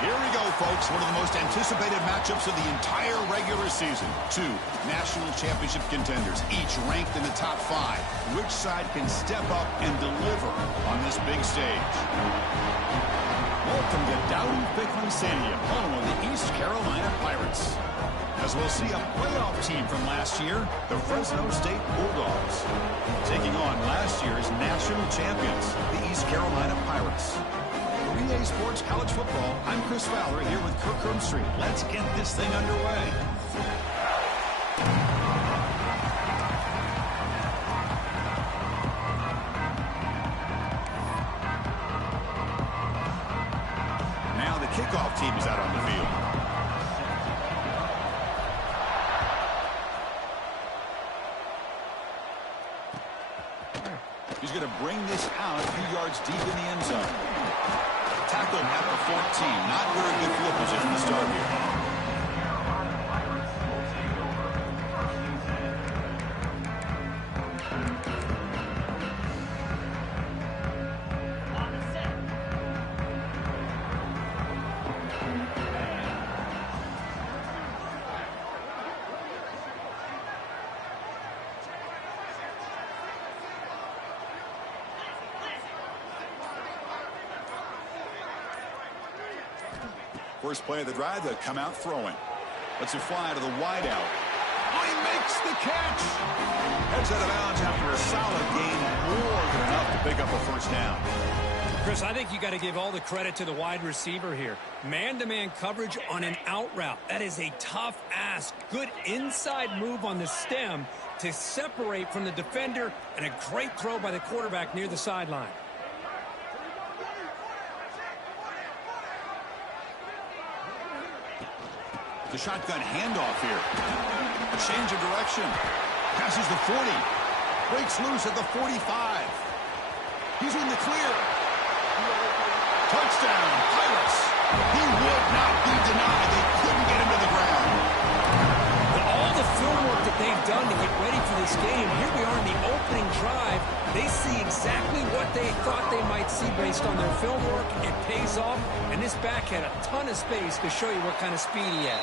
Here we go, folks. One of the most anticipated matchups of the entire regular season. Two national championship contenders, each ranked in the top 5. Which side can step up and deliver on this big stage? Welcome to Dowdy-Ficklen Stadium, home of the East Carolina Pirates. As we'll see a playoff team from last year, the Fresno State Bulldogs, taking on last year's national champions, the East Carolina Pirates. For EA Sports College Football, I'm Chris Fowler here with Kirk Herbstreit. Let's get this thing underway. Now the kickoff team is out on the field. He's going to bring this out a few yards deep in the end zone. Tackled at the 14. Not very good field position to start here. First play of the drive, they'll come out throwing. Let's it fly to the wideout. Oh, he makes the catch. Heads out of bounds after a solid gain, more than enough to pick up a first down. Chris, I think you got to give all the credit to the wide receiver here. Man-to-man coverage on an out route. That is a tough ask. Good inside move on the stem to separate from the defender, and a great throw by the quarterback near the sideline. The shotgun handoff here. A change of direction. Passes the 40. Breaks loose at the 45. He's in the clear. Touchdown, Pirates. He would not be denied. They couldn't get him to the ground. With all the film work that they've done to get ready for this game, here we are in the opening drive. They see exactly what they thought they might see based on their film work. It pays off, and this back had a ton of space to show you what kind of speed he has.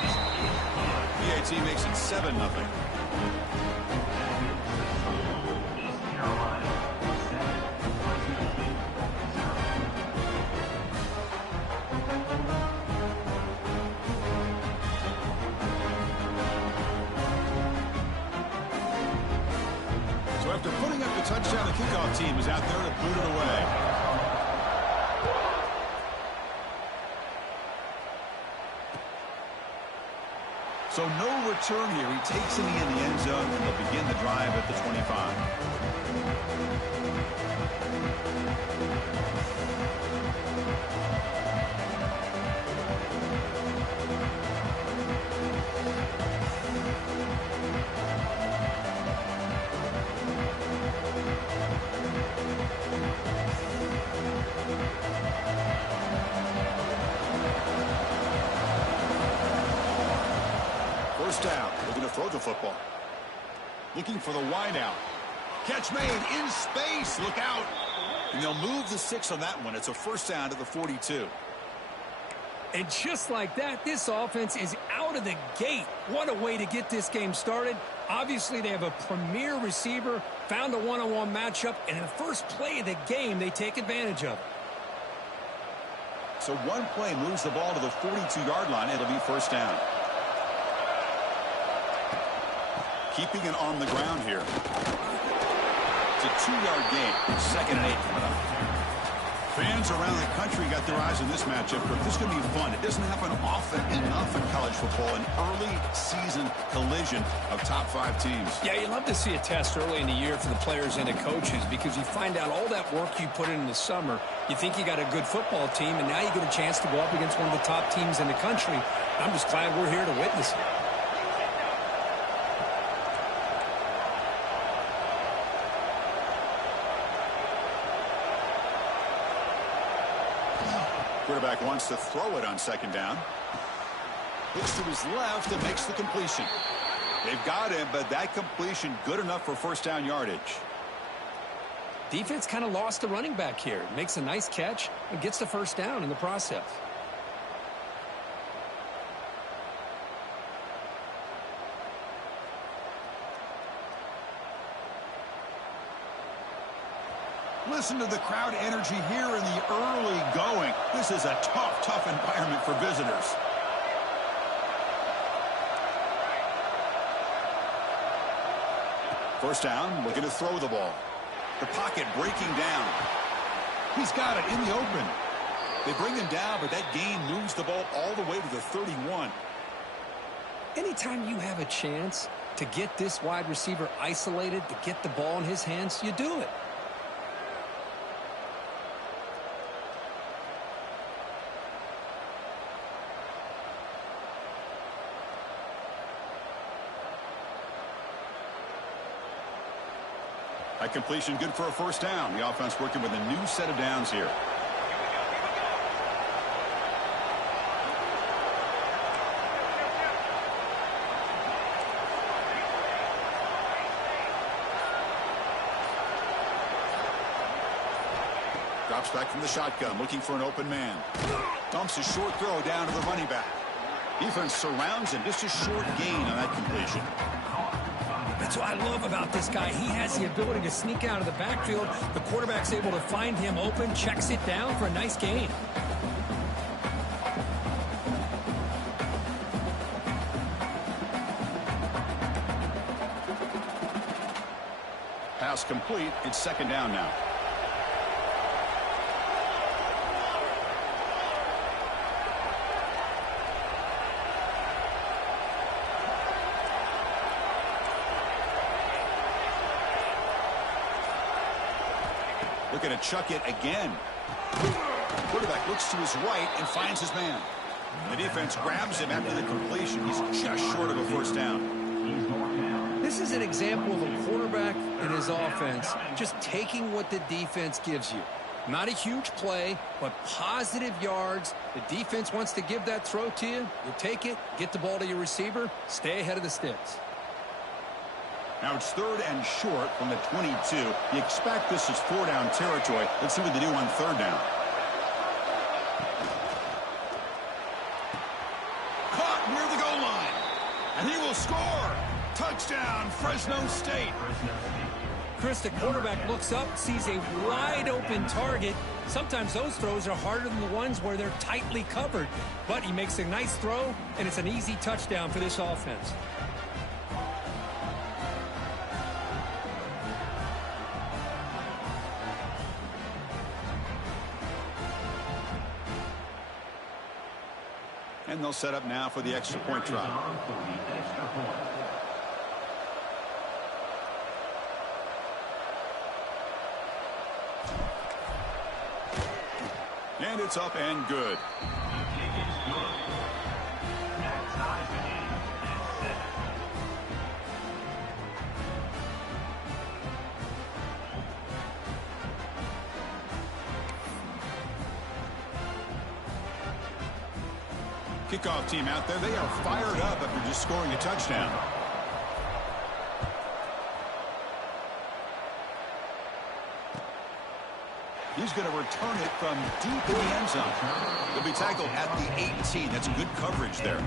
PAT makes it 7-0. So after putting up the touchdown, the kickoff team is out there to boot it away. So no return here. He takes it in the end zone, and they'll begin the drive at the 25. First down, looking to throw the football. Looking for the wideout. Catch made in space. Look out. And they'll move the 6 on that one. It's a first down to the 42. And just like that, this offense is out of the gate. What a way to get this game started. Obviously, they have a premier receiver, found a one-on-one matchup, and in the first play of the game, they take advantage of it. So one play moves the ball to the 42-yard line. It'll be first down. Keeping it on the ground here. It's a 2-yard gain. 2nd and 8 coming up. Fans around the country got their eyes on this matchup, but this is going to be fun. It doesn't happen often enough in college football, an early season collision of top 5 teams. Yeah, you love to see a test early in the year for the players and the coaches because you find out all that work you put in the summer. You think you got a good football team, and now you get a chance to go up against one of the top teams in the country. I'm just glad we're here to witness it. Quarterback wants to throw it on 2nd down. Looks to his left and makes the completion. They've got him, but that completion good enough for first down yardage. Defense kind of lost the running back here. Makes a nice catch and gets the first down in the process. Listen to the crowd energy here in the early going. This is a tough environment for visitors. First down, looking to throw the ball. The pocket breaking down. He's got it in the open. They bring him down, but that gain moves the ball all the way to the 31. Anytime you have a chance to get this wide receiver isolated, to get the ball in his hands, you do it. That completion good for a first down. The offense working with a new set of downs here. Drops back from the shotgun, looking for an open man. Dumps a short throw down to the running back. Defense surrounds him. Just a short gain on that completion. That's what I love about this guy. He has the ability to sneak out of the backfield. The quarterback's able to find him open, checks it down for a nice gain. Pass complete. It's second down now. Looking to chuck it again. Quarterback looks to his right and finds his man. The defense grabs him after the completion. He's just short of a first down. This is an example of a quarterback and his offense just taking what the defense gives you. Not a huge play, but positive yards. The defense wants to give that throw to you. You take it, get the ball to your receiver, stay ahead of the sticks. Now it's third and short from the 22. You expect this is 4-down territory. Let's see what they do on third down. Caught near the goal line. And he will score. Touchdown, Fresno State. Chris, the quarterback looks up, sees a wide-open target. Sometimes those throws are harder than the ones where they're tightly covered. But he makes a nice throw, and it's an easy touchdown for this offense. And they'll set up now for the extra point try. And it's up and good. Kickoff team out there. They are fired up after just scoring a touchdown. He's going to return it from deep in the end zone. He'll be tackled at the 18. That's good coverage there.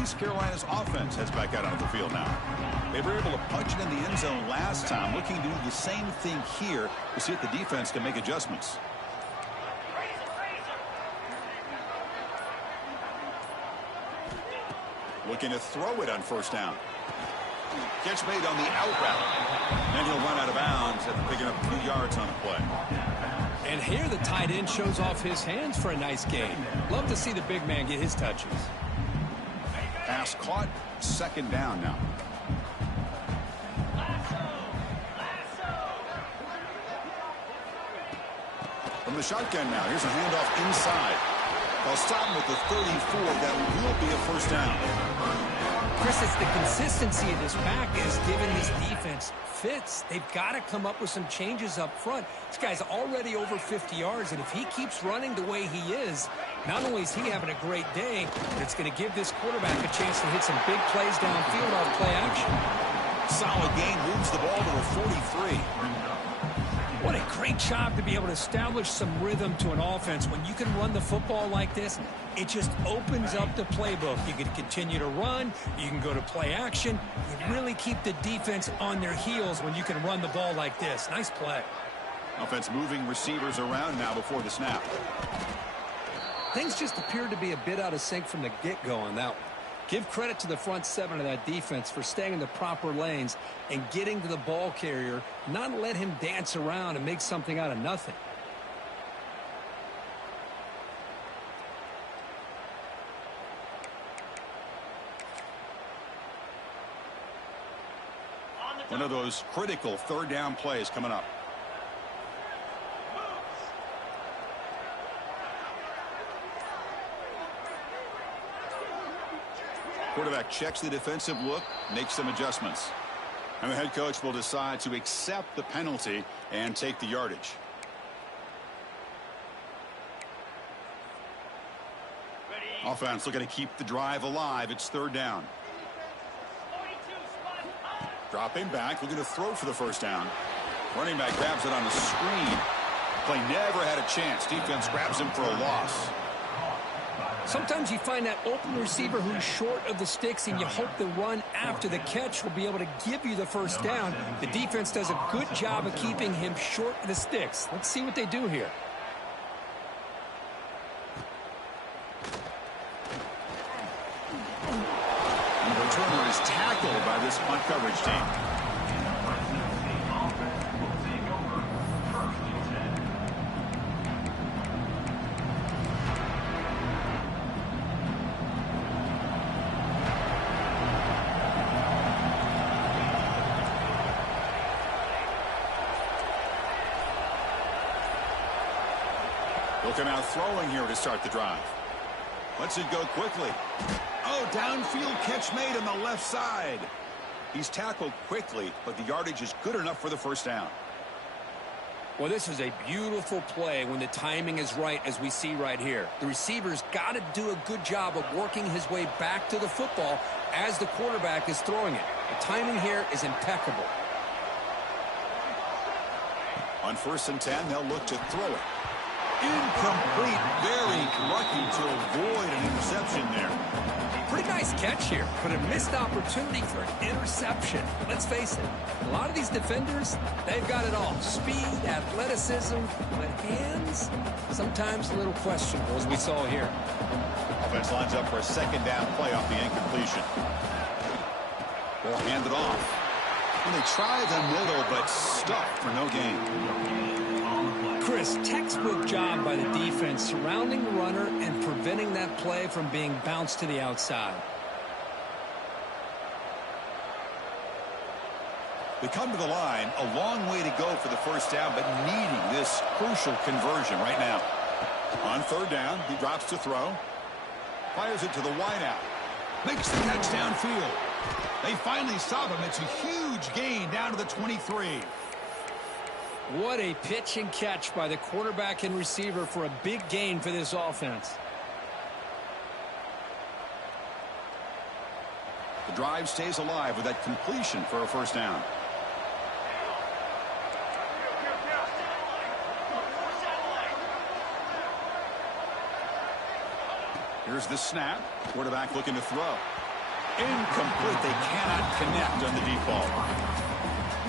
East Carolina's offense heads back out onto the field now. They were able to punch it in the end zone last time, looking to do the same thing here to see if the defense can make adjustments. Looking to throw it on first down. Catch made on the out route. And he'll run out of bounds after picking up a few yards on the play. And here the tight end shows off his hands for a nice gain. Love to see the big man get his touches. Pass caught, second down now. From the shotgun now, here's a handoff inside. They'll stop him with the 34. That will be a first down. Chris, it's the consistency of this pack is giving this defense fits. They've got to come up with some changes up front. This guy's already over 50 yards, and if he keeps running the way he is, not only is he having a great day, but it's going to give this quarterback a chance to hit some big plays downfield off play action. Solid gain, moves the ball to the 43. What a Great job to be able to establish some rhythm to an offense. When you can run the football like this, it just opens up the playbook. You can continue to run. You can go to play action. You really keep the defense on their heels when you can run the ball like this. Nice play. Offense moving receivers around now before the snap. Things just appeared to be a bit out of sync from the get-go on that one. Give credit to the front seven of that defense for staying in the proper lanes and getting to the ball carrier, not let him dance around and make something out of nothing. One of those critical third down plays coming up. Quarterback checks the defensive look, makes some adjustments. And the head coach will decide to accept the penalty and take the yardage. Offense looking to keep the drive alive. It's third down. Dropping back, looking to throw for the first down. Running back grabs it on the screen. Play never had a chance. Defense grabs him for a loss. Sometimes you find that open receiver who's short of the sticks, and you hope the run after the catch will be able to give you the first down. The defense does a good job of keeping him short of the sticks. Let's see what they do here. And the returner is tackled by this punt coverage team. Looking out throwing here to start the drive. Lets it go quickly. Oh, downfield catch made on the left side. He's tackled quickly, but the yardage is good enough for the first down. Well, this is a beautiful play when the timing is right, as we see right here. The receiver's got to do a good job of working his way back to the football as the quarterback is throwing it. The timing here is impeccable. On 1st and 10, they'll look to throw it. Incomplete. Very lucky to avoid an interception there. Pretty nice catch here, but a missed opportunity for an interception. Let's face it, a lot of these defenders, they've got it all. Speed, athleticism, but hands, sometimes a little questionable, as we saw here. Offense lines up for a second down play off the incompletion. Ball handed off. And they try the middle, but stuck for no gain. Chris, textbook job by the defense surrounding the runner and preventing that play from being bounced to the outside. They come to the line, a long way to go for the first down, but needing this crucial conversion right now. On 3rd down, he drops to throw. Fires it to the wideout. Makes the catch downfield. They finally stop him. It's a huge gain down to the 23. What a pitch and catch by the quarterback and receiver for a big gain for this offense. The drive stays alive with that completion for a first down. Here's the snap. Quarterback looking to throw. Incomplete. They cannot connect on the deep ball.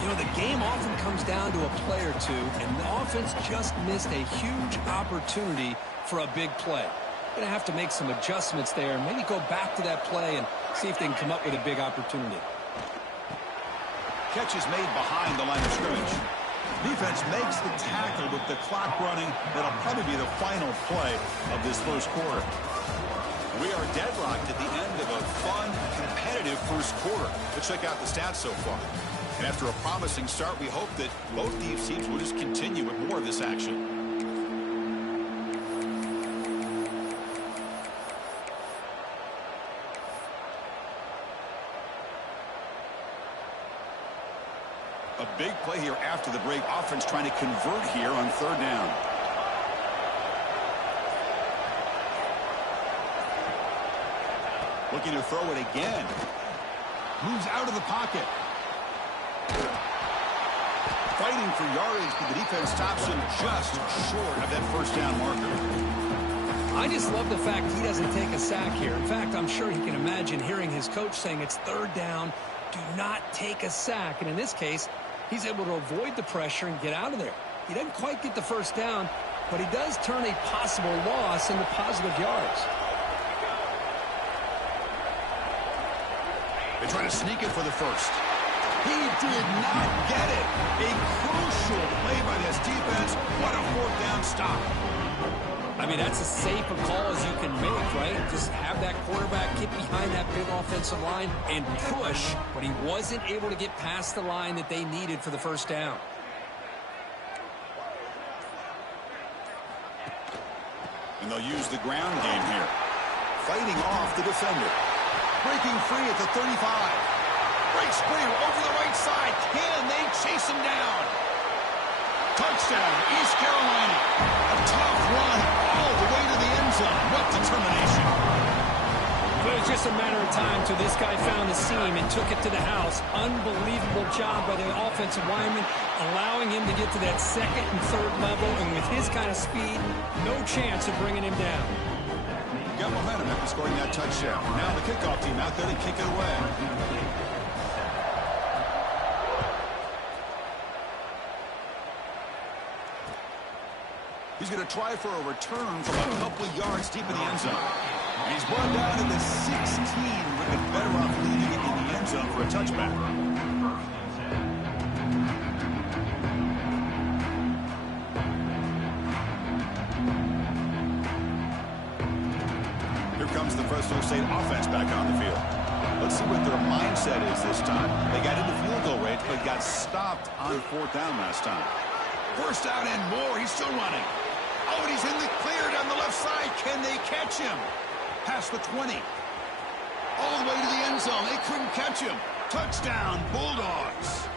You know, the game often comes down to a play or two, and the offense just missed a huge opportunity for a big play. Going to have to make some adjustments there, maybe go back to that play and see if they can come up with a big opportunity. Catch is made behind the line of scrimmage. Defense makes the tackle with the clock running. That'll probably be the final play of this first quarter. We are deadlocked at the end of a fun, competitive first quarter. Let's check out the stats so far. And after a promising start, we hope that both these teams will just continue with more of this action. A big play here after the break. Offense trying to convert here on 3rd down. Looking to throw it again. Moves out of the pocket. fighting for yardage, but the defense stops him just short of that first down marker. I just love the fact he doesn't take a sack here. In fact, I'm sure he can imagine hearing his coach saying it's third down, do not take a sack. And in this case, he's able to avoid the pressure and get out of there. He doesn't quite get the first down, but he does turn a possible loss into positive yards. They try to sneak it for the first. He did not get it. A crucial play by this defense. What a fourth down stop. I mean, that's as safe a call as you can make, right? Just have that quarterback get behind that big offensive line and push, but he wasn't able to get past the line that they needed for the first down. And they'll use the ground game here. Fighting off the defender. Breaking free at the 35. Breaks free over the right side. Can they chase him down? Touchdown, East Carolina. A tough run all the way to the end zone. What determination. It was just a matter of time till this guy found the seam and took it to the house. Unbelievable job by the offensive lineman, allowing him to get to that second and third level. And with his kind of speed, no chance of bringing him down. Got momentum after scoring that touchdown. Now the kickoff team out there to kick it away. He's going to try for a return from a couple of yards deep in the end zone. And he's brought down to the 16. Would have been better off leaving it in the end zone for a touchback. Comes the Fresno State offense back on the field. Let's see what their mindset is this time. They got into field goal range, but got stopped on fourth down last time. First down and more. He's still running. Oh, and he's in the clear down the left side. Can they catch him? Past the 20. All the way to the end zone. They couldn't catch him. Touchdown, Bulldogs.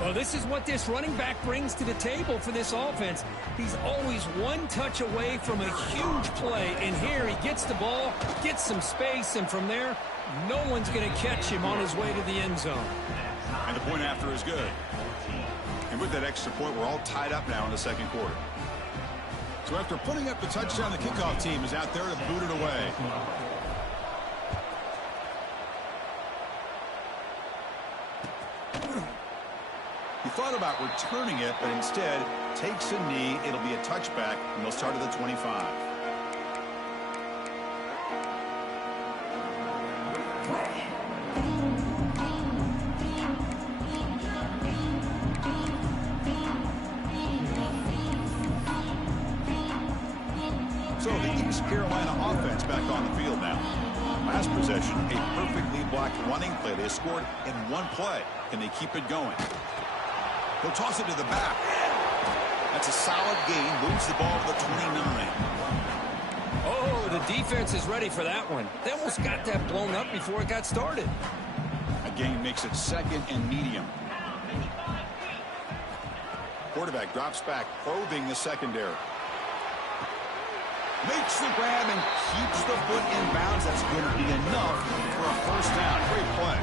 Well, this is what this running back brings to the table for this offense. He's always one touch away from a huge play, and here he gets the ball, gets some space, and from there, no one's going to catch him on his way to the end zone. And the point after is good. And with that extra point, we're all tied up now in the second quarter. So after putting up the touchdown, the kickoff team is out there to boot it away. He thought about returning it, but instead takes a knee. It'll be a touchback, and they'll start at the 25. So the East Carolina offense back on the field now. Last possession, a perfectly blocked running play. They scored in one play. Can they keep it going? He'll toss it to the back. That's a solid gain. Moves the ball to the 29. Oh, the defense is ready for that one. They almost got that blown up before it got started. A gain makes it second and medium. Quarterback drops back, probing the secondary. Makes the grab and keeps the foot in bounds. That's going to be enough for a first down. Great play.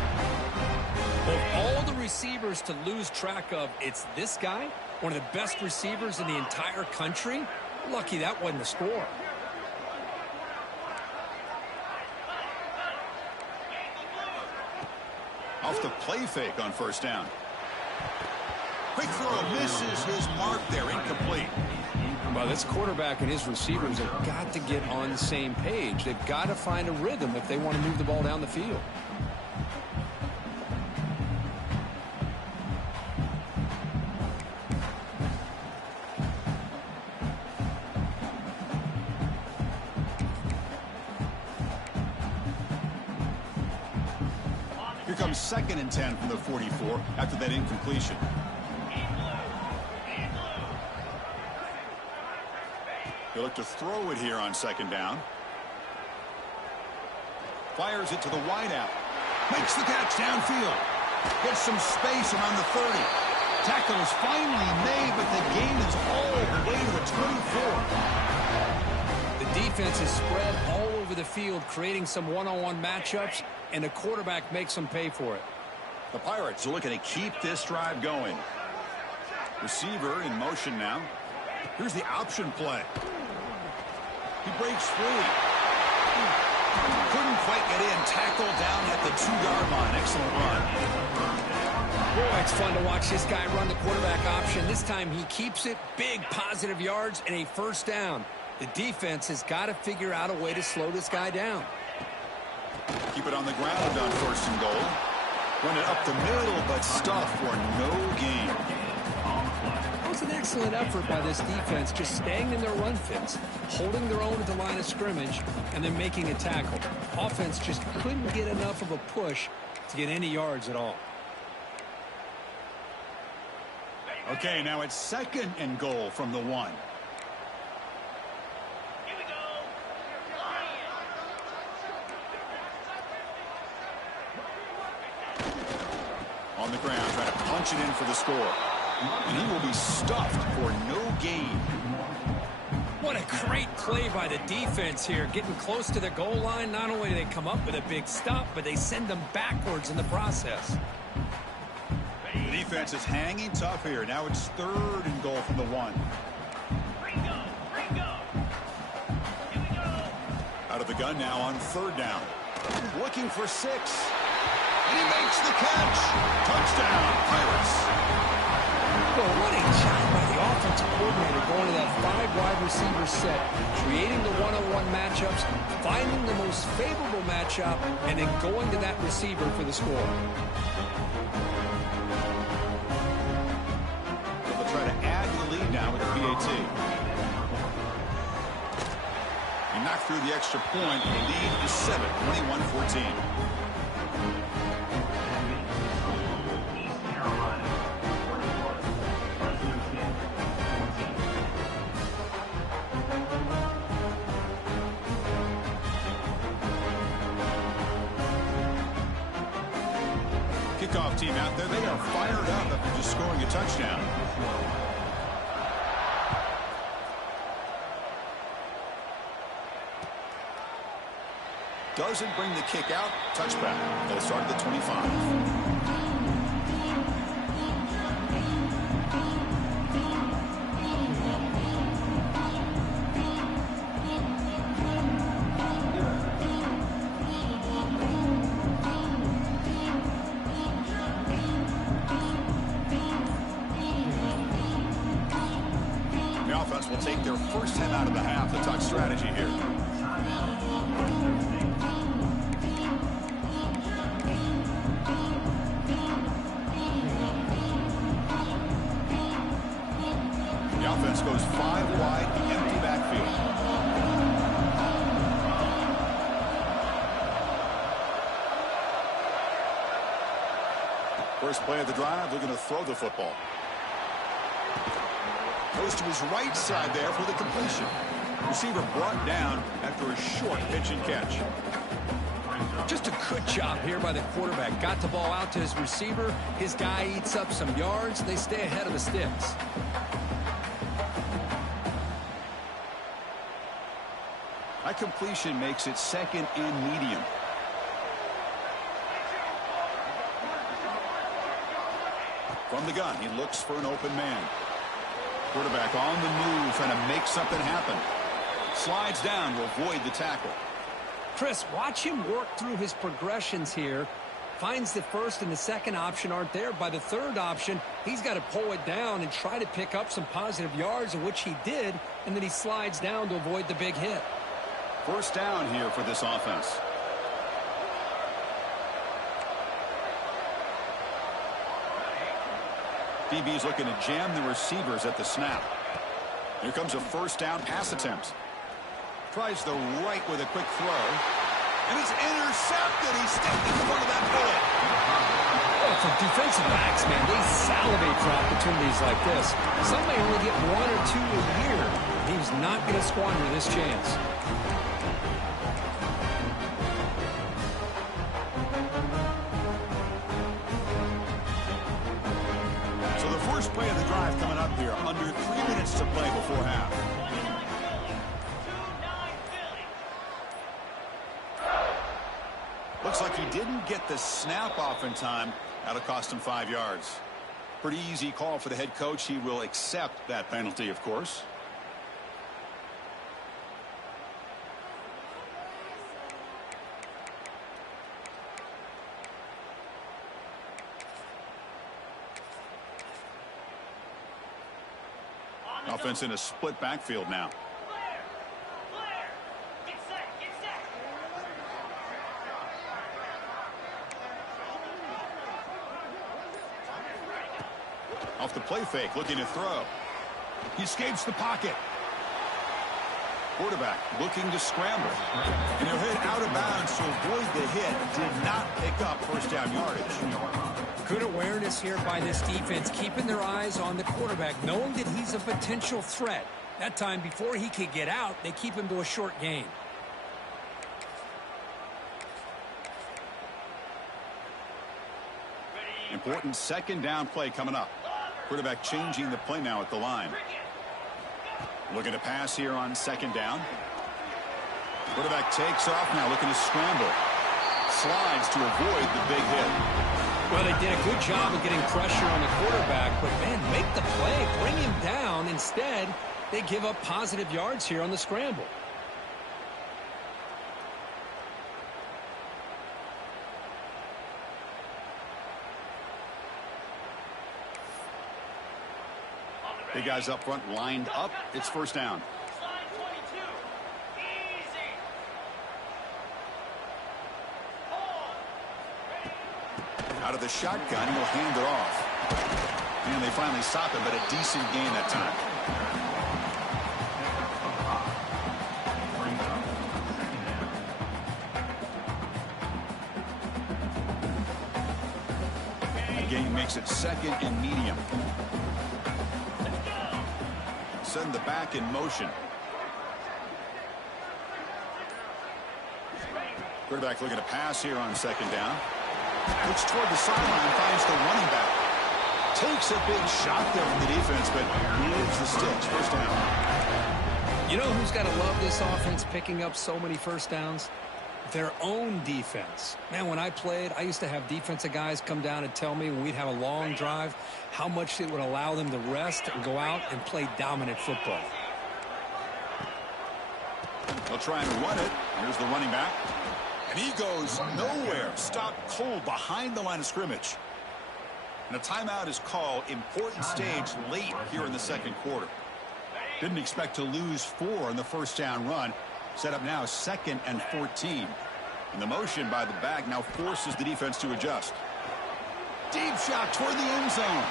Of all the receivers to lose track of, it's this guy, one of the best receivers in the entire country. Lucky that wasn't the score. Off the play fake on first down. Quick throw misses his mark there. Incomplete. Well, this quarterback and his receivers have got to get on the same page. They've got to find a rhythm if they want to move the ball down the field. Here comes second and 10 from the 44 after that incompletion. He'll look to throw it here on second down. Fires it to the wideout. Makes the catch downfield. Gets some space around the 30. Tackle is finally made, but the gain is all the way to the 24. The defense is spread all over the field, creating some one-on-one matchups, and the quarterback makes them pay for it. The Pirates are looking to keep this drive going. Receiver in motion now. Here's the option play. He breaks free. Couldn't quite get in. Tackle down at the 2-yard line. Excellent run. Boy, it's fun to watch this guy run the quarterback option. This time he keeps it. Big positive yards and a first down. The defense has got to figure out a way to slow this guy down. Keep it on the ground on 1st and goal. Run it up the middle, but stuffed for no gain. That was an excellent effort by this defense, just staying in their run fits, holding their own at the line of scrimmage, and then making a tackle. Offense just couldn't get enough of a push to get any yards at all. Okay, now it's 2nd and goal from the 1. On the ground, trying to punch it in for the score. And he will be stuffed for no gain. What a great play by the defense here. Getting close to the goal line, not only do they come up with a big stop, but they send them backwards in the process. The defense is hanging tough here. Now it's 3rd and goal from the 1. Out of the gun now on 3rd down. Looking for 6. And he makes the catch. Touchdown, Pirates. Well, what a job by the offensive coordinator going to that 5-wide receiver set, creating the one-on-one matchups, finding the most favorable matchup, and then going to that receiver for the score. They'll try to add to the lead now with the PAT. He knocked through the extra point. The lead is 7, 21-14. Kickoff team out there. They are fired up after just scoring a touchdown. Doesn't bring the kick out. Touchback. They'll start at the 25. Will take their first time out of the half. The talk strategy here. The offense goes 5 wide, empty backfield. First play of the drive, they're going to throw the football. Goes to his right side there for the completion. Receiver brought down after a short pitch and catch. Just a good job here by the quarterback. Got the ball out to his receiver. His guy eats up some yards. They stay ahead of the sticks. That completion makes it 2nd and medium. From the gun, he looks for an open man. Quarterback on the move, trying to make something happen. Slides down to avoid the tackle. Chris, watch him work through his progressions here. Finds the 1st and the 2nd option aren't there. By the 3rd option, he's got to pull it down and try to pick up some positive yards, of which he did, and then he slides down to avoid the big hit. First down here for this offense. DB's looking to jam the receivers at the snap. Here comes a first down pass attempt. Tries the right with a quick throw. And it's intercepted. He stepped in front of that bullet. Well, for defensive backs, man, they salivate for opportunities like this. Some may only get 1 or 2 a year. He's not going to squander this chance. First play of the drive coming up here. Under 3 minutes to play before half. Looks like he didn't get the snap off in time. That'll cost him 5 yards. Pretty easy call for the head coach. He will accept that penalty, of course. Offense in a split backfield now. Off the play fake, looking to throw. He escapes the pocket. Quarterback looking to scramble. And he'll hit out of bounds to avoid the hit. Did not pick up first down yardage. Good awareness here by this defense, keeping their eyes on the quarterback, knowing that he's a potential threat. That time, before he could get out, they keep him to a short gain. Important second down play coming up. Quarterback changing the play now at the line. Looking to pass here on second down. Quarterback takes off now, looking to scramble. Slides to avoid the big hit. Well, they did a good job of getting pressure on the quarterback, but, man, make the play, bring him down. Instead, they give up positive yards here on the scramble. Big guys up front lined up. It's first down. Out of the shotgun, he'll hand it off. And they finally stop him, but a decent gain that time. The gain makes it second and medium. Send the back in motion. Quarterback looking to pass here on second down. Looks toward the sideline, finds the running back. Takes a big shot there from the defense, but leaves the sticks. First down. You know who's got to love this offense picking up so many first downs? Their own defense. Man, when I played, I used to have defensive guys come down and tell me when we'd have a long drive how much it would allow them to rest and go out and play dominant football. They'll try and run it. Here's the running back. And he goes nowhere. Stopped cold behind the line of scrimmage. And a timeout is called. Important stage late here in the second quarter. Didn't expect to lose 4 on the first down run. Set up now 2nd and 14. And the motion by the back now forces the defense to adjust. Deep shot toward the end zone.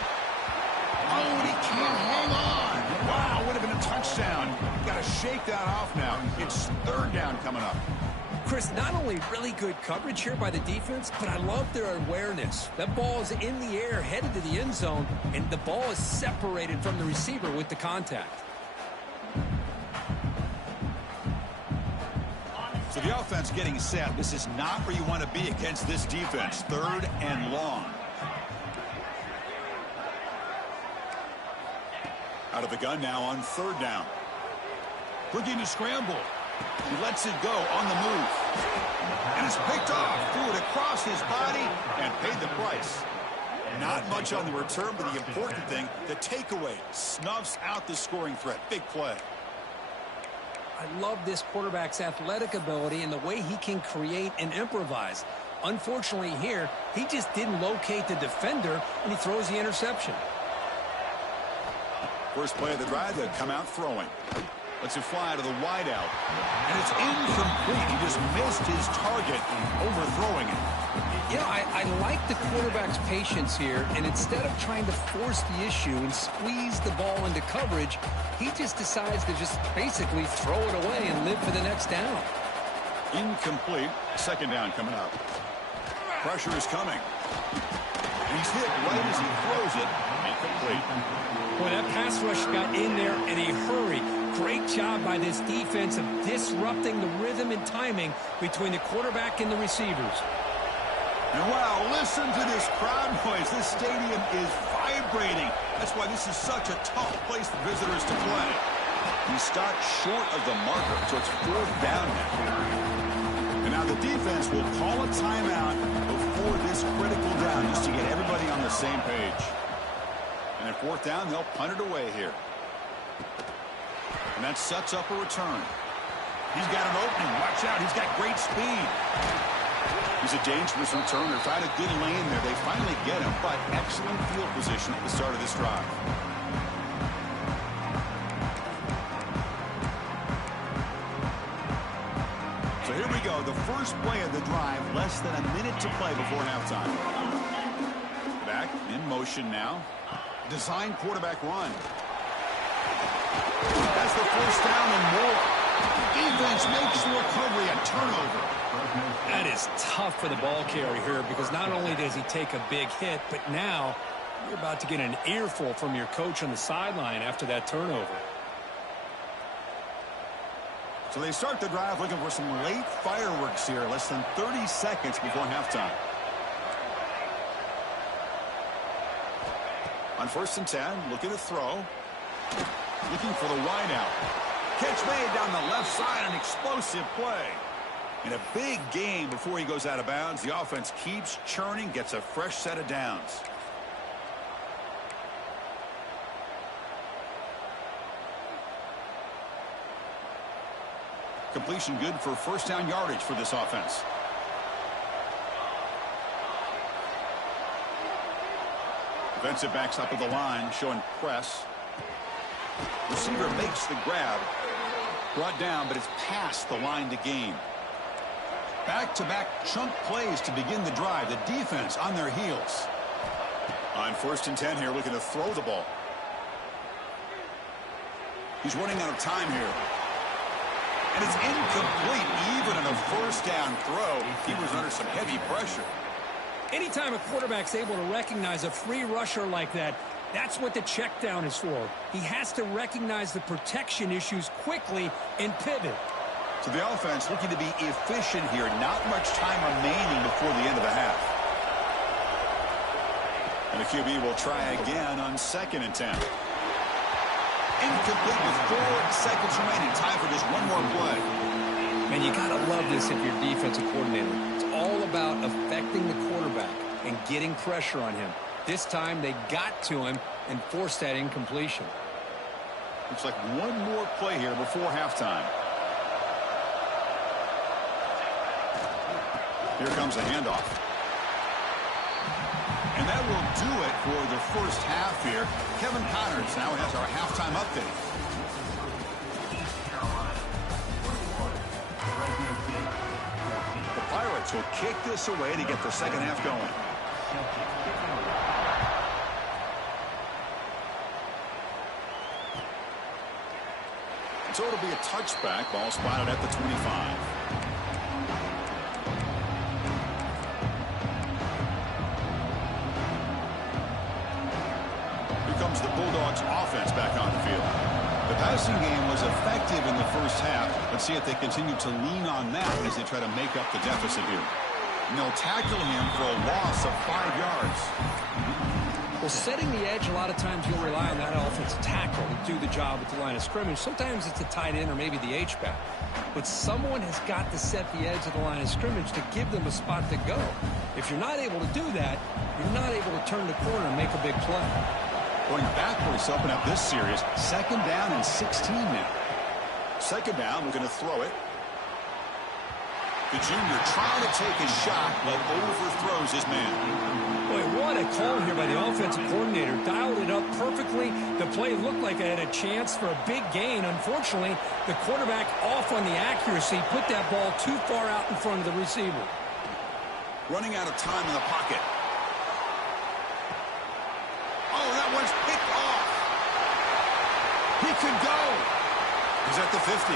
Oh, and he can't hang on. Wow, would have been a touchdown. Got to shake that off now. It's third down coming up. Chris, not only really good coverage here by the defense, but I love their awareness. That ball is in the air, headed to the end zone, and the ball is separated from the receiver with the contact. So the offense getting set. This is not where you want to be against this defense. Third and long. Out of the gun now on third down. Looking to scramble. He lets it go on the move. And it's picked off. Threw it across his body and paid the price. Not much on the return, but the important thing, the takeaway, snuffs out the scoring threat. Big play. I love this quarterback's athletic ability and the way he can create and improvise. Unfortunately here, he just didn't locate the defender, and he throws the interception. First play of the drive, they'll come out throwing. Lets it fly to the wideout. And it's incomplete. He just missed his target, overthrowing it. You know, I like the quarterback's patience here, and instead of trying to force the issue and squeeze the ball into coverage, he just decides to just basically throw it away and live for the next down. Incomplete. Second down coming up. Pressure is coming. And he's hit right as he throws it. Incomplete. Boy, that pass rush got in there in a hurry. Great job by this defense of disrupting the rhythm and timing between the quarterback and the receivers. And wow, listen to this crowd noise. This stadium is vibrating. That's why this is such a tough place for visitors to play. He stopped short of the marker, so it's fourth down now. And now the defense will call a timeout before this critical down just to get everybody on the same page. And 4th down, they'll punt it away here. And that sets up a return. He's got an opening. Watch out. He's got great speed. He's a dangerous returner. Found a good lane there. They finally get him, but excellent field position at the start of this drive. So here we go. The first play of the drive. Less than a minute to play before halftime. Back in motion now. Design quarterback run. That's the 1st down and more. Defense makes the recovery a turnover. That is tough for the ball carrier here because not only does he take a big hit, but now you're about to get an earful from your coach on the sideline after that turnover. So they start the drive looking for some late fireworks here. Less than 30 seconds before halftime. On 1st and 10, looking to throw. Looking for the wide out. Catch made down the left side, an explosive play. And a big gain before he goes out of bounds. The offense keeps churning, gets a fresh set of downs. Completion good for 1st down yardage for this offense. Defensive backs up at the line, showing press. Receiver makes the grab. Brought down, but it's past the line to gain. Back-to-back chunk plays to begin the drive. The defense on their heels. On 1st and 10 here, looking to throw the ball. He's running out of time here. And it's incomplete, even in a 1st down throw. He was under some heavy pressure. Anytime a quarterback's able to recognize a free rusher like that, that's what the check down is for. He has to recognize the protection issues quickly and pivot. So the offense looking to be efficient here. Not much time remaining before the end of the half. And the QB will try again on 2nd and 10. Incomplete with 4 seconds remaining. Time for just one more play. Man, you got to love this if you're defensive coordinator. It's all about affecting the quarterback and getting pressure on him. This time they got to him and forced that incompletion. Looks like one more play here before halftime. Here comes a handoff. And that will do it for the 1st half here. Kevin Connors now has our halftime update. The Pirates will kick this away to get the 2nd half going. So it'll be a touchback. Ball spotted at the 25. Comes the Bulldogs offense back on the field. The passing game was effective in the 1st half. Let's see if they continue to lean on that as they try to make up the deficit here. And they'll tackle him for a loss of 5 yards. Well, setting the edge, a lot of times you'll rely on that offensive tackle to do the job at the line of scrimmage. Sometimes it's a tight end or maybe the H-back. But someone has got to set the edge of the line of scrimmage to give them a spot to go. If you're not able to do that, you're not able to turn the corner and make a big play. Going backwards to open up this series. 2nd down and 16 now. 2nd down, we're going to throw it. The junior trying to take a shot, but overthrows his man. Boy, what a call here by the offensive coordinator. Dialed it up perfectly. The play looked like it had a chance for a big gain. Unfortunately, the quarterback off on the accuracy, put that ball too far out in front of the receiver. Running out of time in the pocket. Oh, that one's picked off. He could go. He's at the 50.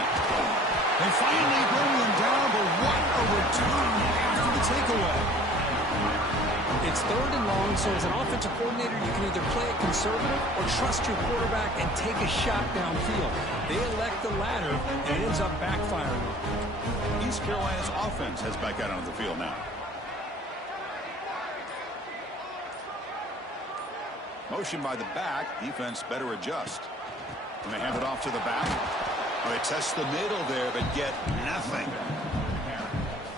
They finally bring him down, but what a return after the takeaway. It's 3rd and long, so as an offensive coordinator, you can either play it conservative or trust your quarterback and take a shot downfield. They elect the latter, and it ends up backfiring. East Carolina's offense heads back out onto the field now. Motion by the back. Defense better adjust. And they hand it off to the back. Well, they test the middle there, but get nothing.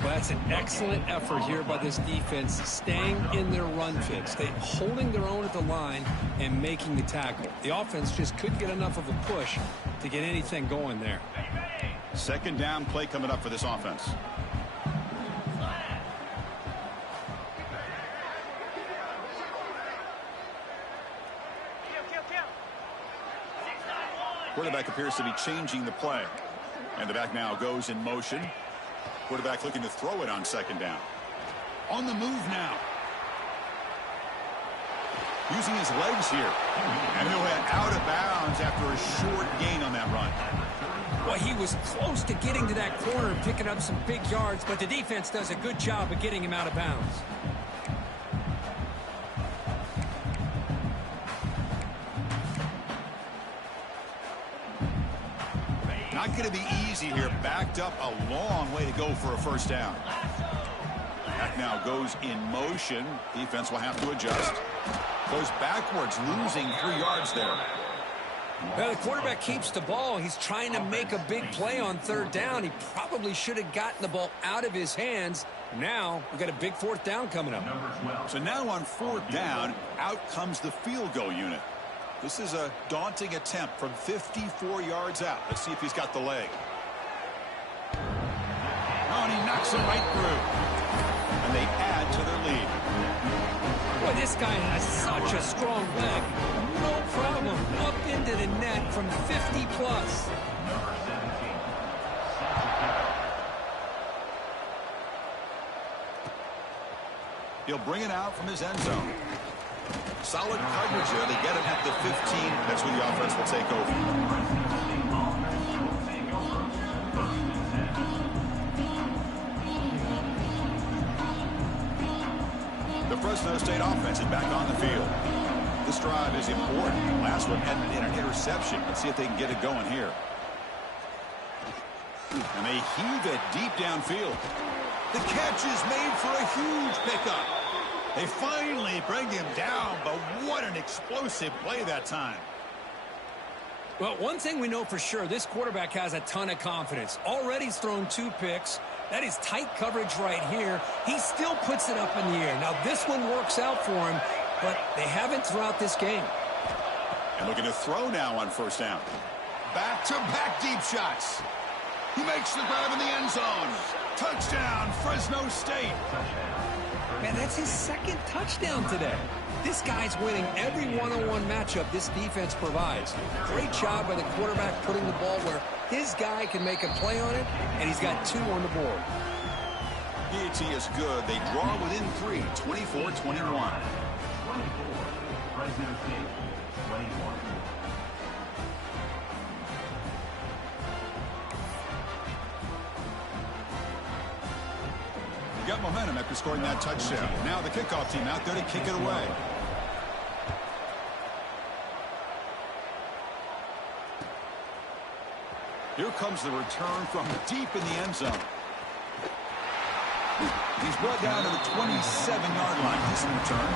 Well, That's an excellent effort here by this defense, staying in their run fits. They holding their own at the line and making the tackle. The offense just couldn't get enough of a push to get anything going there. Second down play coming up for this offense. Quarterback appears to be changing the play. And the back now goes in motion. Quarterback looking to throw it on second down. On the move now. Using his legs here. And he'll head out of bounds after a short gain on that run. Well, he was close to getting to that corner and picking up some big yards, but the defense does a good job of getting him out of bounds. Not going to be easy here. Backed up a long way to go for a first down. Back now goes in motion. Defense will have to adjust. Goes backwards, losing 3 yards there. Well, the quarterback keeps the ball. He's trying to make a big play on third down. He probably should have gotten the ball out of his hands. Now we've got a big fourth down coming up. So now on fourth down, out comes the field goal unit. This is a daunting attempt from 54 yards out. Let's see if he's got the leg. Oh, and he knocks him right through. And they add to their lead. Boy, this guy has such a strong leg. No problem. Up into the net from 50 plus. He'll bring it out from his end zone. Solid coverage there. They get him at the 15. That's where the offense will take over. The Fresno State offense is back on the field. This drive is important. Last one ended in an interception. Let's see if they can get it going here. And they heave it deep downfield. The catch is made for a huge pickup. They finally bring him down, but what an explosive play that time. Well, one thing we know for sure, this quarterback has a ton of confidence. Already thrown 2 picks. That is tight coverage right here. He still puts it up in the air. Now, this one works out for him, but they haven't throughout this game. And looking to throw now on first down. Back-to-back deep shots. He makes the grab in the end zone. Touchdown, Fresno State. Man, that's his second touchdown today. This guy's winning every one-on-one matchup this defense provides. Great job by the quarterback putting the ball where his guy can make a play on it, and he's got 2 on the board. PAT is good. They draw within 3, 24-21. Got momentum after scoring that touchdown. Now the kickoff team out there to kick it away. Here comes the return from deep in the end zone. He's brought down to the 27-yard line. Decent return.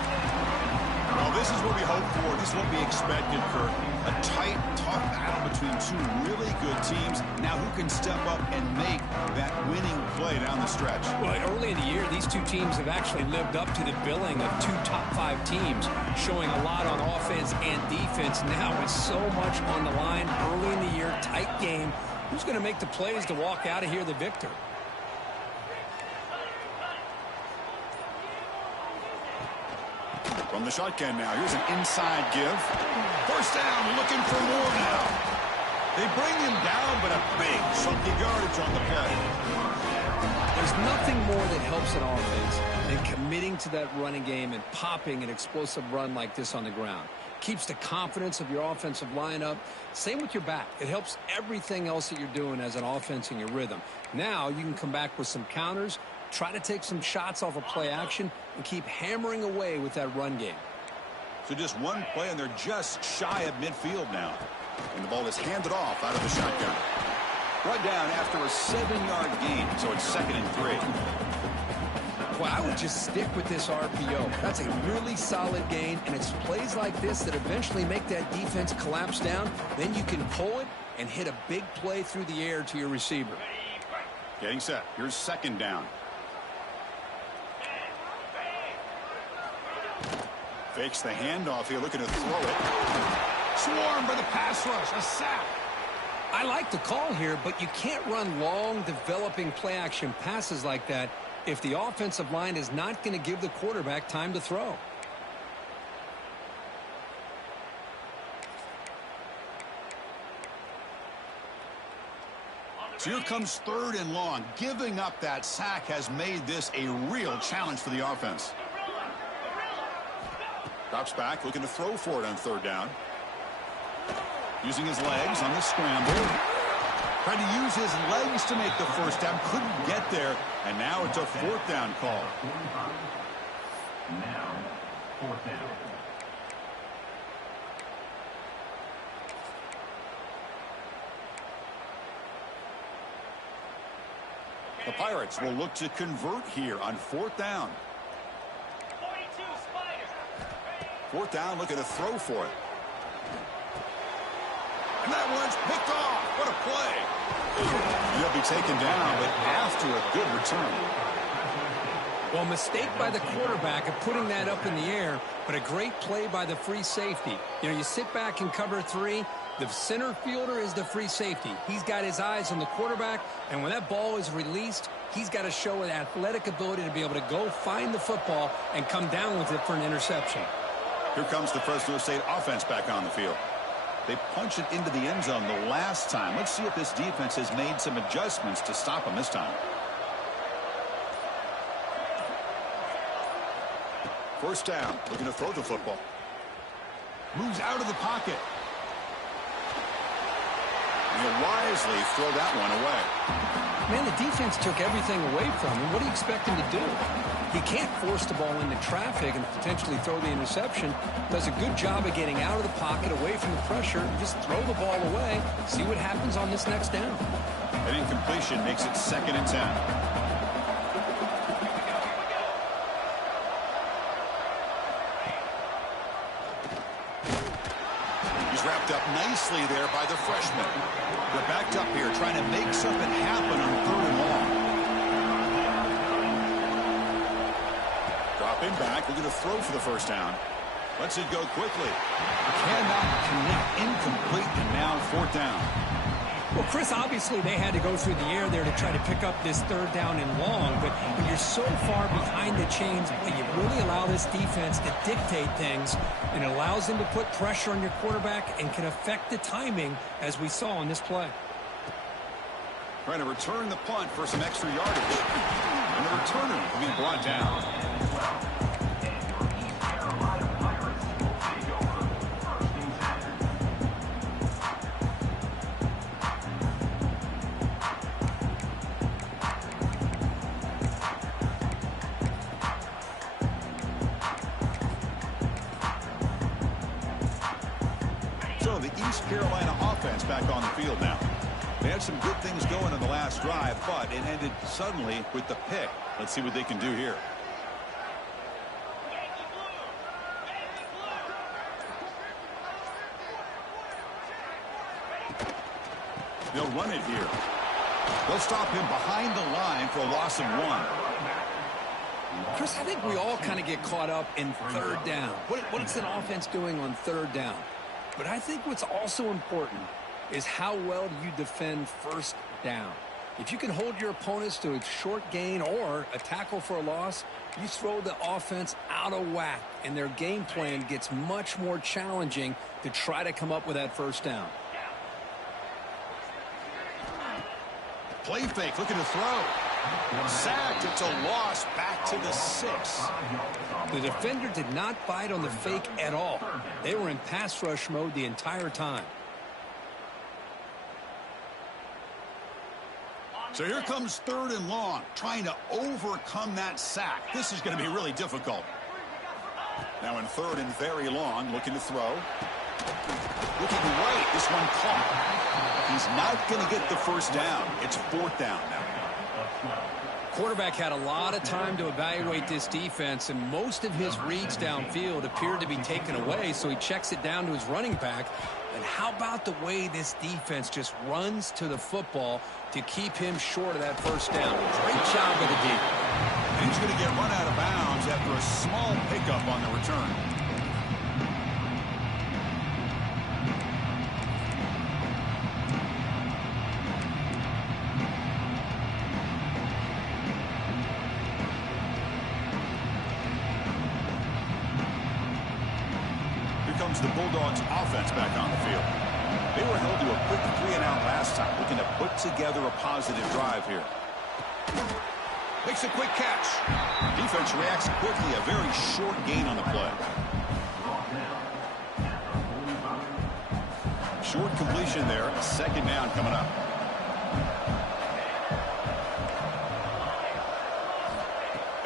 Well, this is what we hope for. This is what we expected, Kurt. A tight, tough battle between 2 really good teams. Now who can step up and make that winning play down the stretch? Well, early in the year, these 2 teams have actually lived up to the billing of 2 top 5 teams, showing a lot on offense and defense. Now with so much on the line early in the year, tight game. Who's going to make the plays to walk out of here the victor? From the shotgun now, here's an inside give. First down, looking for more now. They bring him down, but a big chunky yardage on the play. There's nothing more that helps an offense than committing to that running game and popping an explosive run like this on the ground. Keeps the confidence of your offensive lineup. Same with your back. It helps everything else that you're doing as an offense in your rhythm. Now you can come back with some counters, try to take some shots off of play action, and keep hammering away with that run game. So just one play, and they're just shy of midfield now. And the ball is handed off out of the shotgun. Brought down after a 7-yard gain, so it's 2nd and 3. Well, I would just stick with this RPO. That's a really solid gain, and it's plays like this that eventually make that defense collapse down. Then you can pull it and hit a big play through the air to your receiver. Getting set. Here's 2nd down. Fakes the handoff here, looking to throw it. Swarmed by the pass rush, a sack. I like the call here, but you can't run long, developing play-action passes like that if the offensive line is not going to give the quarterback time to throw. So here comes 3rd and long. Giving up that sack has made this a real challenge for the offense. Drops back, looking to throw for it on 3rd down. Using his legs on the scramble. Tried to use his legs to make the first down. Couldn't get there. And now it's a 4th down call. Now, 4th down. The Pirates will look to convert here on 4th down. 4th down, looking to throw for it. And that one's picked off. What a play. He'll be taken down, but after a good return. Well, mistake by the quarterback of putting that up in the air, but a great play by the free safety. You know, you sit back and cover 3. The center fielder is the free safety. He's got his eyes on the quarterback, and when that ball is released, he's got to show an athletic ability to be able to go find the football and come down with it for an interception. Here comes the Fresno State offense back on the field. They punch it into the end zone the last time. Let's see if this defense has made some adjustments to stop them this time. 1st down, looking to throw the football. Moves out of the pocket. And he'll wisely throw that one away. Man, the defense took everything away from him. What do you expect him to do? He can't force the ball into traffic and potentially throw the interception. Does a good job of getting out of the pocket, away from the pressure. Just throw the ball away. See what happens on this next down. An incompletion makes it 2nd and 10. Wrapped up nicely there by the freshman. They're backed up here trying to make something happen on 3rd and long. Dropping back, looking to throw for the 1st down. Lets it go quickly. Cannot connect, incomplete, and now 4th down. Well, Chris, obviously they had to go through the air there to try to pick up this 3rd down and long, but when you're so far behind the chains, you really allow this defense to dictate things, and it allows them to put pressure on your quarterback and can affect the timing, as we saw on this play. Trying to return the punt for some extra yardage. And the returner will be brought down. East Carolina offense back on the field now. They had some good things going in the last drive, but it ended suddenly with the pick. Let's see what they can do here. They'll run it here. They'll stop him behind the line for a loss of 1. Chris, I think we all kind of get caught up in 3rd down. What is an offense doing on 3rd down? But I think what's also important is how well do you defend 1st down. If you can hold your opponents to a short gain or a tackle for a loss, you throw the offense out of whack, and their game plan gets much more challenging to try to come up with that 1st down. Play fake, looking to throw. Sacked, it's a loss, back to the 6. The defender did not bite on the fake at all. They were in pass rush mode the entire time. So here comes 3rd and long, trying to overcome that sack. This is going to be really difficult. Now in 3rd and very long, looking to throw. Looking right, this one caught. He's not going to get the 1st down. It's 4th down now. Quarterback had a lot of time to evaluate this defense, and most of his reads downfield appeared to be taken away, so he checks it down to his running back. And how about the way this defense just runs to the football to keep him short of that 1st down? Great job by the D. And he's going to get run out of bounds after a small pickup on the return. the Bulldogs offense back on the field. They were held to a quick 3-and-out last time, looking to put together a positive drive here. Makes a quick catch. Defense reacts quickly, a very short gain on the play. Short completion there, a second down coming up.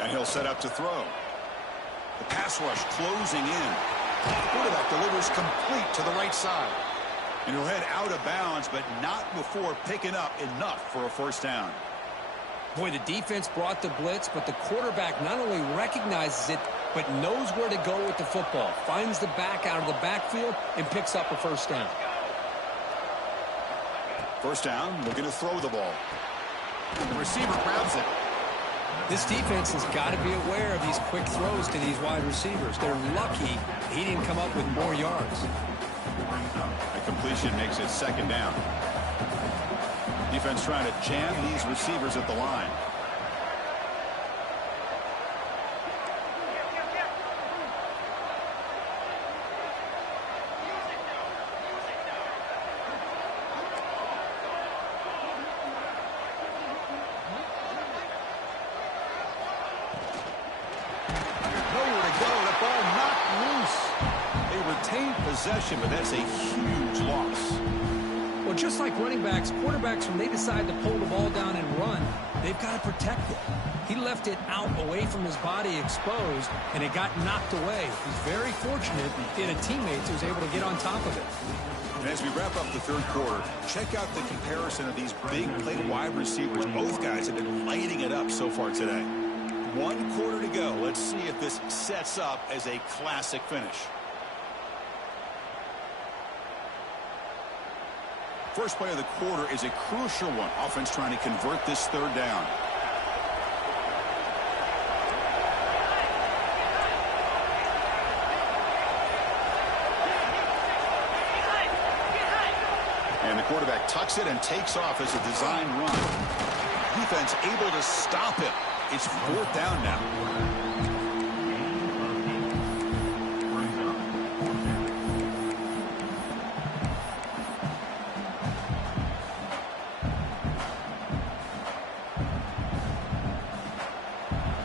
And he'll set up to throw. The pass rush closing in. Quarterback delivers complete to the right side. And he'll head out of bounds, but not before picking up enough for a first down. Boy, the defense brought the blitz, but the quarterback not only recognizes it, but knows where to go with the football. Finds the back out of the backfield and picks up a first down. First down, looking to throw the ball. The receiver grabs it. This defense has got to be aware of these quick throws to these wide receivers. They're lucky he didn't come up with more yards. A completion makes it second down. Defense trying to jam these receivers at the line. Possession, but that's a huge loss. Well, just like running backs, quarterbacks, when they decide to pull the ball down and run, they've got to protect it. He left it out away from his body exposed, and it got knocked away. He's very fortunate he had a teammate who was able to get on top of it. And as we wrap up the third quarter, check out the comparison of these big play wide receivers. Both guys have been lighting it up so far today. 1 quarter to go. Let's see if this sets up as a classic finish. First play of the quarter is a crucial one. Offense trying to convert this third down. And the quarterback tucks it and takes off as a design run. Defense able to stop it. It's fourth down now.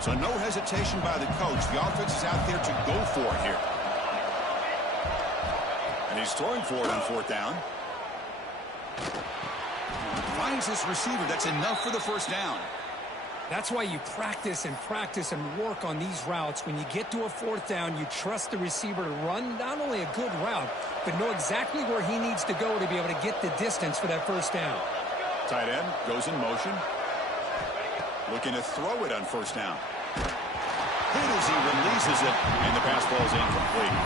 So no hesitation by the coach. The offense is out there to go for it here. And he's throwing for it on fourth down. Finds his receiver. That's enough for the first down. That's why you practice and work on these routes. When you get to a fourth down, you trust the receiver to run not only a good route, but know exactly where he needs to go to be able to get the distance for that first down. Tight end goes in motion. Looking to throw it on first down. Hit as he releases it, and the pass ball is incomplete.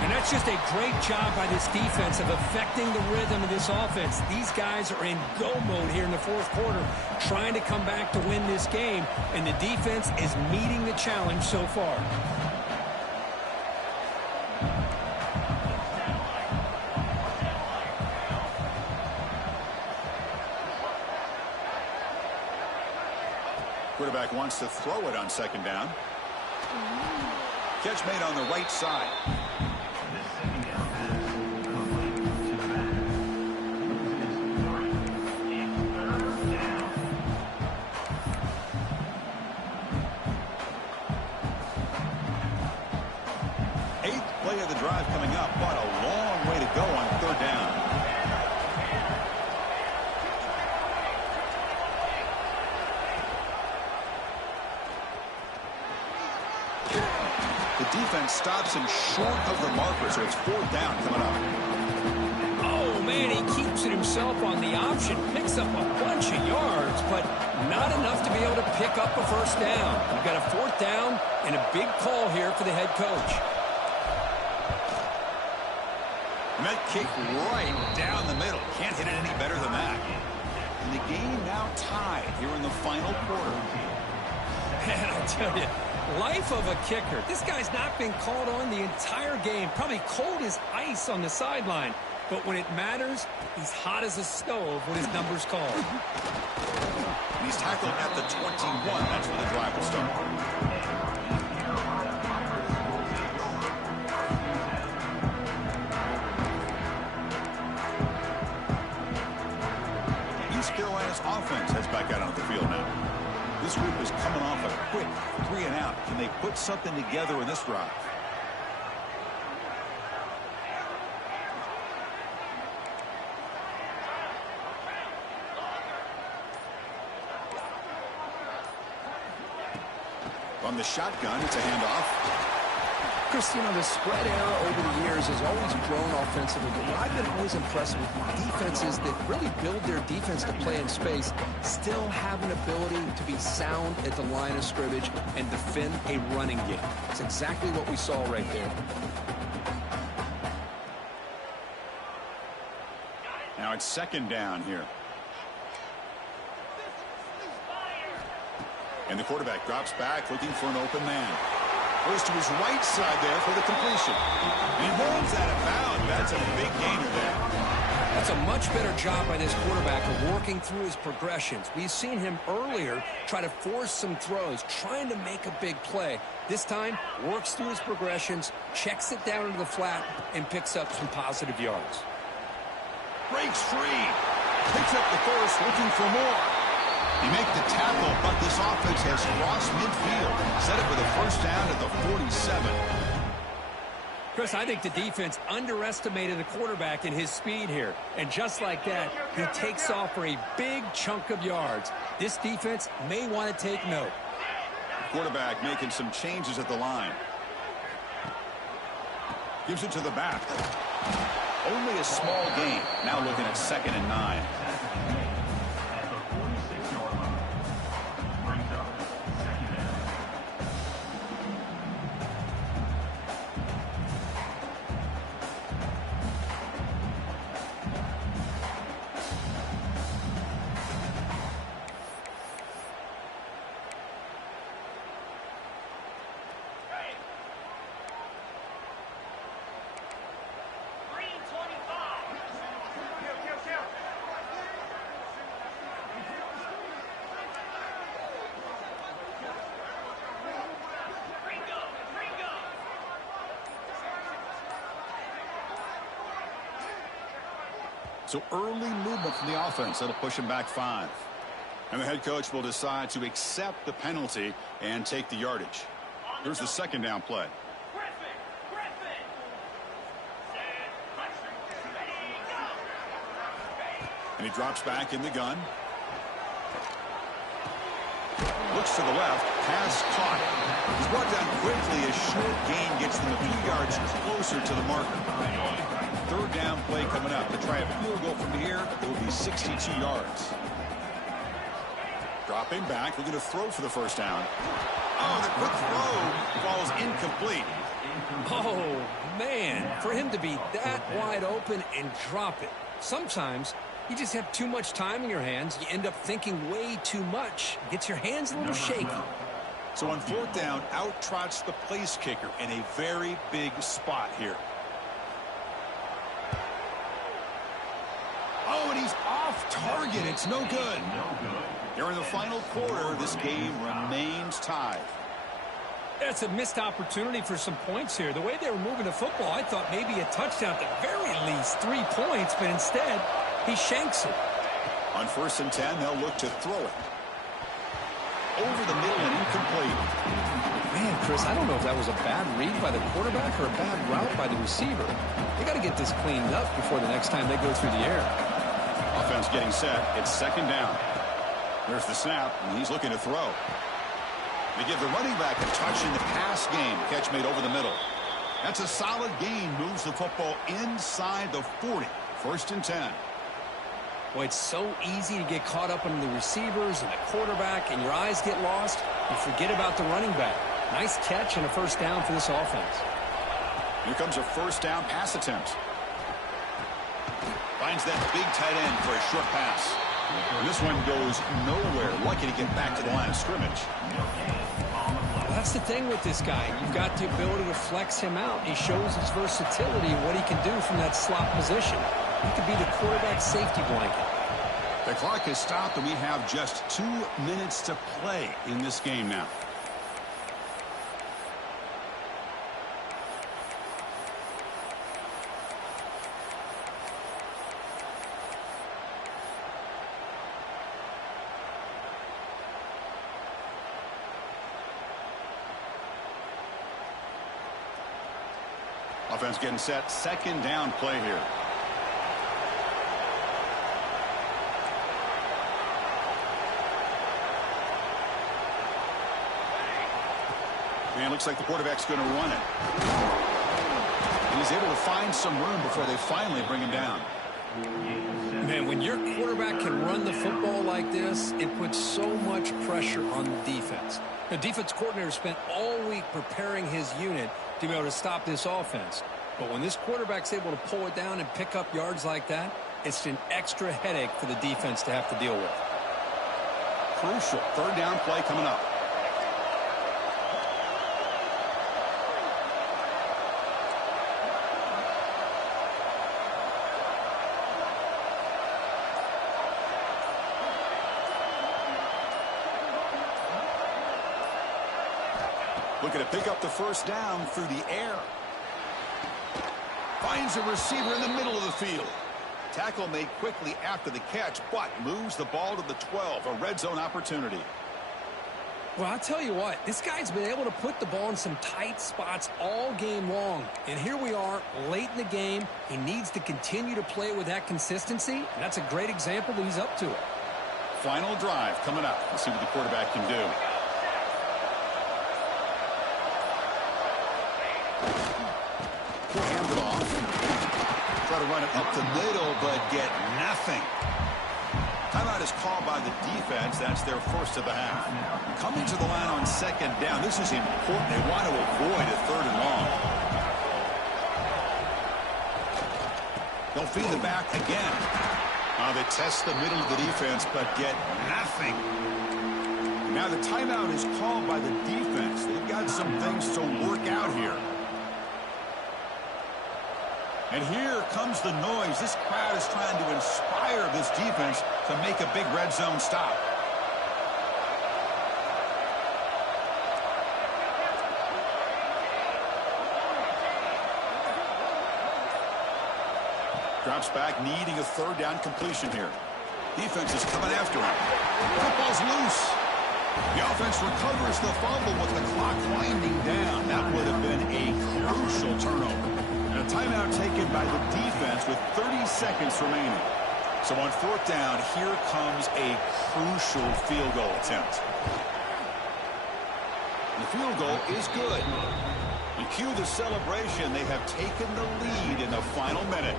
And that's just a great job by this defense of affecting the rhythm of this offense. These guys are in go mode here in the fourth quarter, trying to come back to win this game, and the defense is meeting the challenge so far. Quarterback wants to throw it on second down. Catch made on the right side. Eighth play of the drive coming up, but a long way to go on third down. The defense stops him short of the marker, so it's fourth down coming up. Oh, man, he keeps it himself on the option, picks up a bunch of yards, but not enough to be able to pick up a first down. You've got a fourth down and a big call here for the head coach. And that kick right down the middle. Can't hit it any better than that. And the game now tied here in the final quarter. Man, I'll tell you, life of a kicker. This guy's not been called on the entire game. Probably cold as ice on the sideline. But when it matters, he's hot as a stove when his number's called. He's tackled at the 21. That's where the drive will start. Fresno's offense heads back out onto the field now. This group is coming off a quick 3-and-out. Can they put something together in this drive? On the shotgun, it's a handoff. Chris, you know, the spread era over the years has always grown offensively, but what I've been always impressed with defenses that really build their defense to play in space still have an ability to be sound at the line of scrimmage and defend a running game. It's exactly what we saw right there. Now it's second down here. And the quarterback drops back looking for an open man. Goes to his right side there for the completion. And he rolls that about. That's a big gainer there. That's a much better job by this quarterback of working through his progressions. We've seen him earlier try to force some throws, trying to make a big play. This time, works through his progressions, checks it down into the flat, and picks up some positive yards. Breaks free. Picks up the first, looking for more. He make the tackle, but this offense has crossed midfield. Set it with a first down at the 47. Chris, I think the defense underestimated the quarterback in his speed here. And just like that, he takes off for a big chunk of yards. This defense may want to take note. Quarterback making some changes at the line. Gives it to the back. Only a small gain. Now looking at 2nd and 9. So early movement from the offense. That'll push him back 5. And the head coach will decide to accept the penalty and take the yardage. Here's the second down play. And he drops back in the gun. Looks to the left. Pass caught. He's brought down quickly. A short gain gets them a few yards closer to the marker. Third down play coming up. To try a field goal from here, it will be 62 yards. Dropping back, looking to throw for the first down. Oh, the quick throw falls incomplete. Oh, man, for him to be that wide open and drop it. Sometimes you just have too much time in your hands. You end up thinking way too much. Gets your hands a little shaky. So on 4th down, out trots the place kicker in a very big spot here. Oh, and he's off target. It's no good. Here in the final quarter, this game remains tied. That's a missed opportunity for some points here. The way they were moving the football, I thought maybe a touchdown at the very least, 3 points, but instead, he shanks it. On 1st and 10, they'll look to throw it. Over the middle and incomplete. Man, Chris, I don't know if that was a bad read by the quarterback or a bad route by the receiver. They got to get this cleaned up before the next time they go through the air. Offense getting set. It's 2nd down. There's the snap, and he's looking to throw. They give the running back a touch in the pass game. Catch made over the middle. That's a solid gain. Moves the football inside the 40. 1st and 10. Boy, it's so easy to get caught up in the receivers and the quarterback, and your eyes get lost. You forget about the running back. Nice catch and a first down for this offense. Here comes a first down pass attempt. Finds that big tight end for a short pass. And this one goes nowhere. Lucky to get back to the line of scrimmage. That's the thing with this guy. You've got the ability to flex him out. He shows his versatility and what he can do from that slot position. He could be the quarterback safety blanket. The clock has stopped, and we have just 2 minutes to play in this game now. Offense getting set. Second down play here. And looks like the quarterback's going to run it. And he's able to find some room before they finally bring him down. Man, when your quarterback can run the football like this, it puts so much pressure on the defense. The defense coordinator spent all week preparing his unit to be able to stop this offense. But when this quarterback's able to pull it down and pick up yards like that, it's an extra headache for the defense to have to deal with. Crucial third down play coming up. Looking to pick up the first down through the air. Finds a receiver in the middle of the field. Tackle made quickly after the catch, but moves the ball to the 12. A red zone opportunity. Well, I'll tell you what, this guy's been able to put the ball in some tight spots all game long. And here we are, late in the game. He needs to continue to play with that consistency, and that's a great example that he's up to it. Final drive coming up. Let's see what the quarterback can do. Hand it off. Try to run it up the middle, but get nothing. Timeout is called by the defense. That's their first of the half. Coming to the line on second down. This is important. They want to avoid a third and long. They'll feed the back again. They test the middle of the defense, but get nothing. Now the timeout is called by the defense. They've got some things to work out here. And here comes the noise. This crowd is trying to inspire this defense to make a big red zone stop. Drops back, needing a third down completion here. Defense is coming after him. Football's loose. The offense recovers the fumble with the clock winding down. That would have been a crucial turnover. And a timeout taken by the defense with 30 seconds remaining. So on fourth down, here comes a crucial field goal attempt. The field goal is good. And cue the celebration. They have taken the lead in the final minute.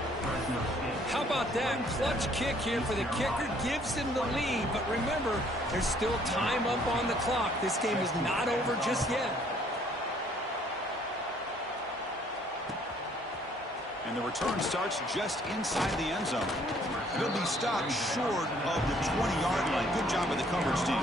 How about that clutch kick here for the kicker? Gives him the lead. But remember, there's still time up on the clock. This game is not over just yet. And the return starts just inside the end zone. He'll be stopped short of the 20-yard line. Good job by the coverage team.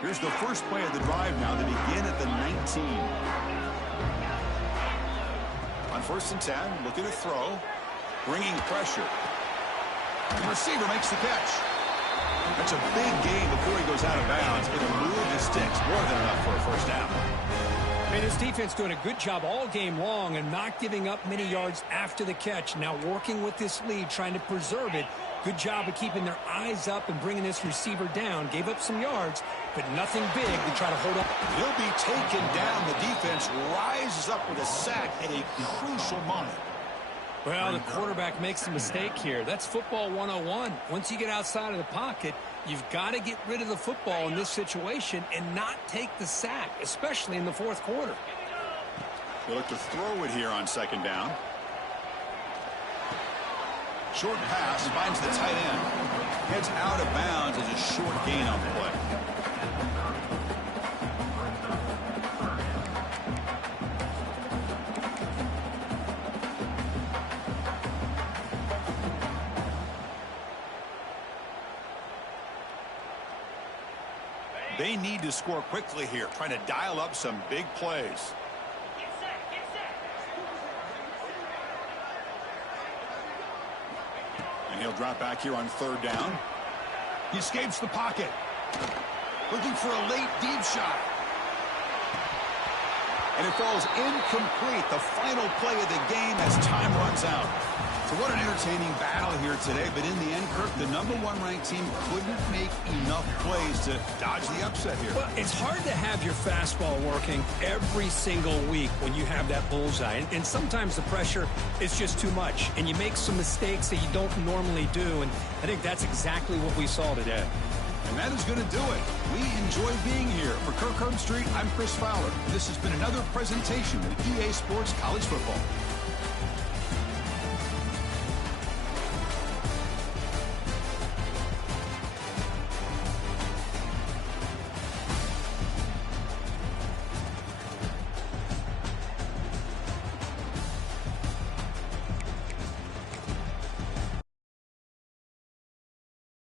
Here's the first play of the drive now. They begin at the 19. On first and 10, looking to throw. Bringing pressure. The receiver makes the catch. That's a big gain before he goes out of bounds. It'll move the sticks. More than enough for a first down. And his defense doing a good job all game long and not giving up many yards after the catch. Now working with this lead, trying to preserve it. Good job of keeping their eyes up and bringing this receiver down. Gave up some yards, but nothing big to try to hold up. He'll be taken down. The defense rises up with a sack at a crucial moment. Well, the quarterback makes a mistake here. That's football 101. Once you get outside of the pocket, you've got to get rid of the football in this situation and not take the sack, especially in the fourth quarter. They look to throw it here on second down. Short pass, finds the tight end. Heads out of bounds as a short gain on the play. They need to score quickly here, trying to dial up some big plays. And he'll drop back here on third down. He escapes the pocket. Looking for a late deep shot. And it falls incomplete, the final play of the game as time runs out. So what an entertaining battle here today, but in the end, Kirk, the #1 ranked team couldn't make enough plays to dodge the upset here. Well, it's hard to have your fastball working every single week when you have that bullseye. And sometimes the pressure is just too much, and you make some mistakes that you don't normally do, and I think that's exactly what we saw today. And that is going to do it. We enjoy being here. For Kirk Herbstreit, I'm Chris Fowler. This has been another presentation of EA Sports College Football.